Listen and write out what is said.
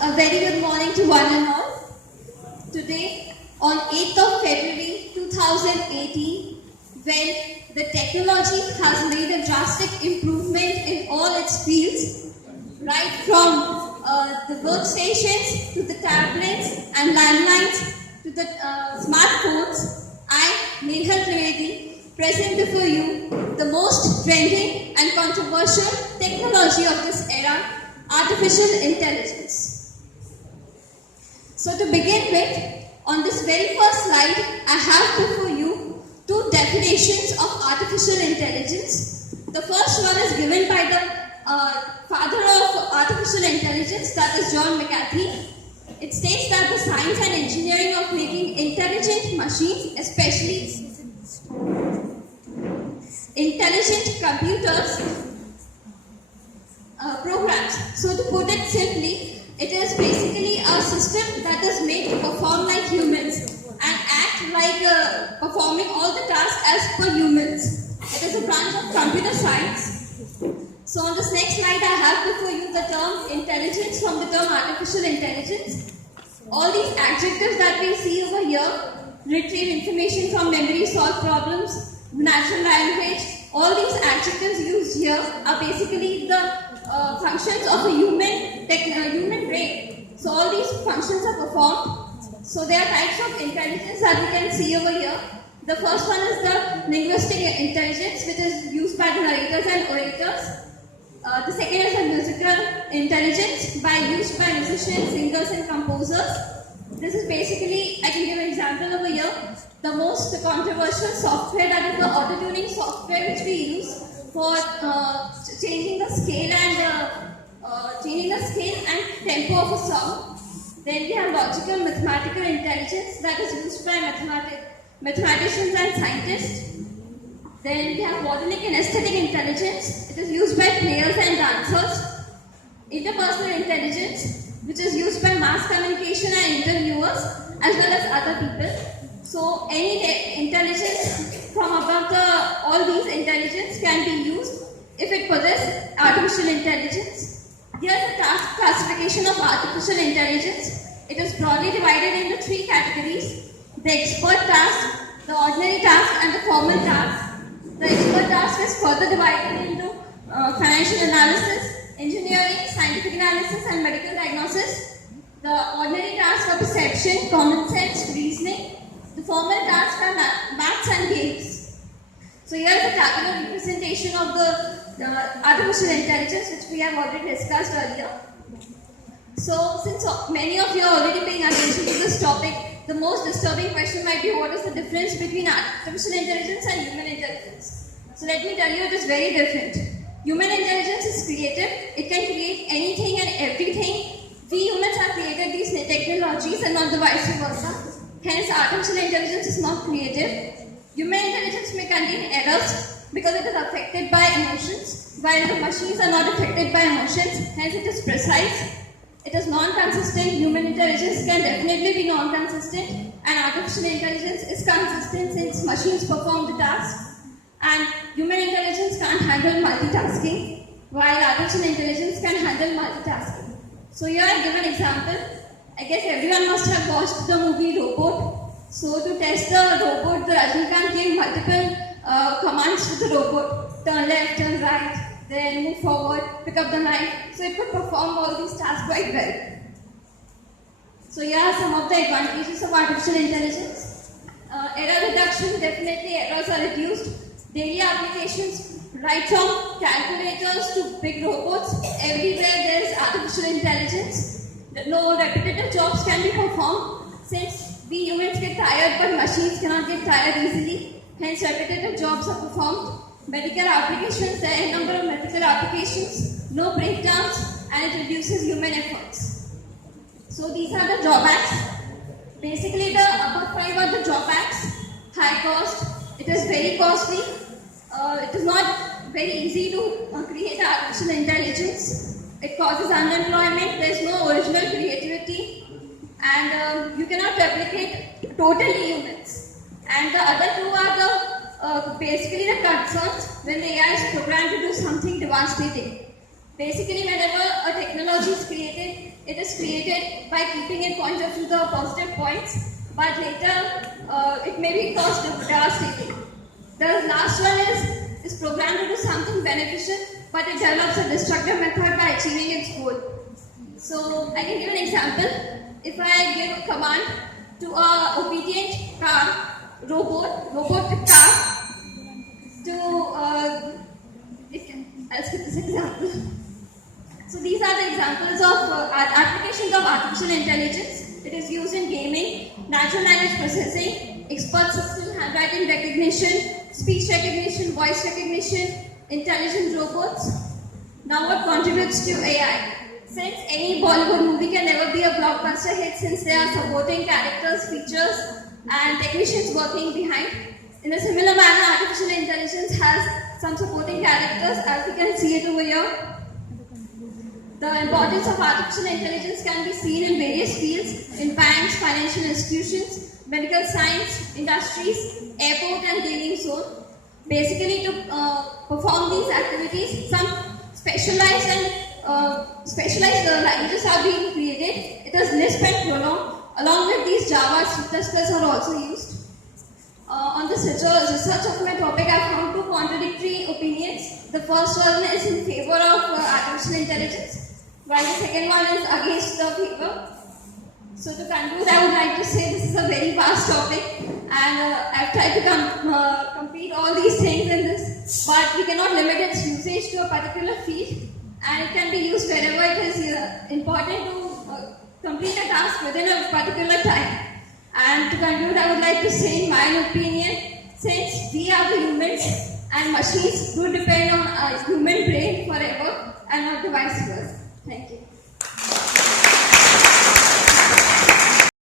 A very good morning to one and all. Today, on 8th of February 2018, when the technology has made a drastic improvement in all its fields, right from the workstations to the tablets and landlines to the smartphones, I, Nehal Trivedi, present before you the most trending and controversial technology of this era, artificial intelligence. So to begin with, on this very first slide, I have before you two definitions of artificial intelligence. The first one is given by the father of artificial intelligence, that is John McAfee. It states that the science and engineering of making intelligent machines, especially intelligent computers, programs. So to put it simply, it is basically a system that is made to perform like humans and act like performing all the tasks as per humans. It is a branch of computer science. So on this next slide, I have before you the term intelligence from the term artificial intelligence. All these adjectives that we see over here, retrieve information from memory, solve problems, natural language, all these adjectives used here are basically the functions of a human brain. So all these functions are performed. So there are types of intelligence that we can see over here. The first one is the linguistic intelligence, which is used by the narrators and orators. The second is the musical intelligence, used by musicians, singers and composers. This is basically, I can give an example over here. The most controversial software, that is the auto-tuning software which we use for changing the scale and tempo of a song. Then we have logical mathematical intelligence, that is used by mathematicians and scientists. Then we have bodily and aesthetic intelligence. It is used by players and dancers. Interpersonal intelligence, which is used by mass communication and interviewers as well as other people. So any intelligence from above all these intelligence can be used if it possesses artificial intelligence. Here is the task classification of artificial intelligence. It is broadly divided into three categories: the expert task, the ordinary task and the formal task. The expert task is further divided into financial analysis, engineering, scientific analysis and medical diagnosis. The ordinary tasks are perception, common sense, reasoning. The formal tasks are maths and games. So here is a tabular representation of the artificial intelligence, which we have already discussed earlier. So since many of you are already paying attention to this topic, the most disturbing question might be, what is the difference between artificial intelligence and human intelligence? So let me tell you, it is very different. Human intelligence is creative. It can create anything and everything. We humans have created these technologies and not the vice versa. Hence, artificial intelligence is not creative. Human intelligence may contain errors because it is affected by emotions, while the machines are not affected by emotions. Hence, it is precise. It is non-consistent. Human intelligence can definitely be non-consistent, and artificial intelligence is consistent since machines perform the task. And human intelligence can't handle multitasking, while artificial intelligence can handle multitasking. So here I give an example. I guess everyone must have watched the movie Robot. So to test the robot, the Rajnikant gave multiple commands to the robot: turn left, turn right, then move forward, pick up the knife. So it could perform all these tasks quite well. So here are some of the advantages of artificial intelligence. Error reduction, definitely errors are reduced. Daily applications, right from calculators to big robots, everywhere there is artificial intelligence. No repetitive jobs can be performed since we humans get tired but machines cannot get tired easily. Hence repetitive jobs are performed. Medical applications, there are a number of medical applications, no breakdowns, and it reduces human efforts. So these are the drawbacks. Basically the above five are the drawbacks. High cost, it is very costly. It is not very easy to create artificial intelligence. It causes unemployment, there is no original creativity, and you cannot replicate totally humans. And the other two are the basically the concerns when the AI is programmed to do something devastating. Basically, whenever a technology is created, it is created by keeping it pointed to the positive points, but later it may be caused devastating. The last one is programmed to do something beneficial, but it develops a destructive method by achieving its goal. So I can give an example. If I give a command to a obedient car, robotic car, I'll skip this example. So these are the examples of applications of artificial intelligence. It is used in gaming, natural language processing, expert system handwriting recognition, speech recognition, voice recognition, intelligent robots. Now what contributes to AI? Since any Bollywood movie can never be a blockbuster hit since there are supporting characters, features and technicians working behind. In a similar manner, artificial intelligence has some supporting characters, as you can see it over here. The importance of artificial intelligence can be seen in various fields, in banks, financial institutions, medical science, industries, airport and gaming zone. Basically, to perform these activities, some specialized languages are being created. It is Lisp and Pronom. Along with these, Java, C++ are also used. On this research of my topic, I found two contradictory opinions. The first one is in favor of artificial intelligence, while the second one is against the favor. So to conclude, I would like to say this is a very vast topic, and I've tried to complete all these things in this, but we cannot limit its usage to a particular field, and it can be used wherever it is important to complete a task within a particular time. And to conclude, I would like to say, in my opinion, since we are the humans and machines do depend on a human brain forever and not the vice versa. Thank you.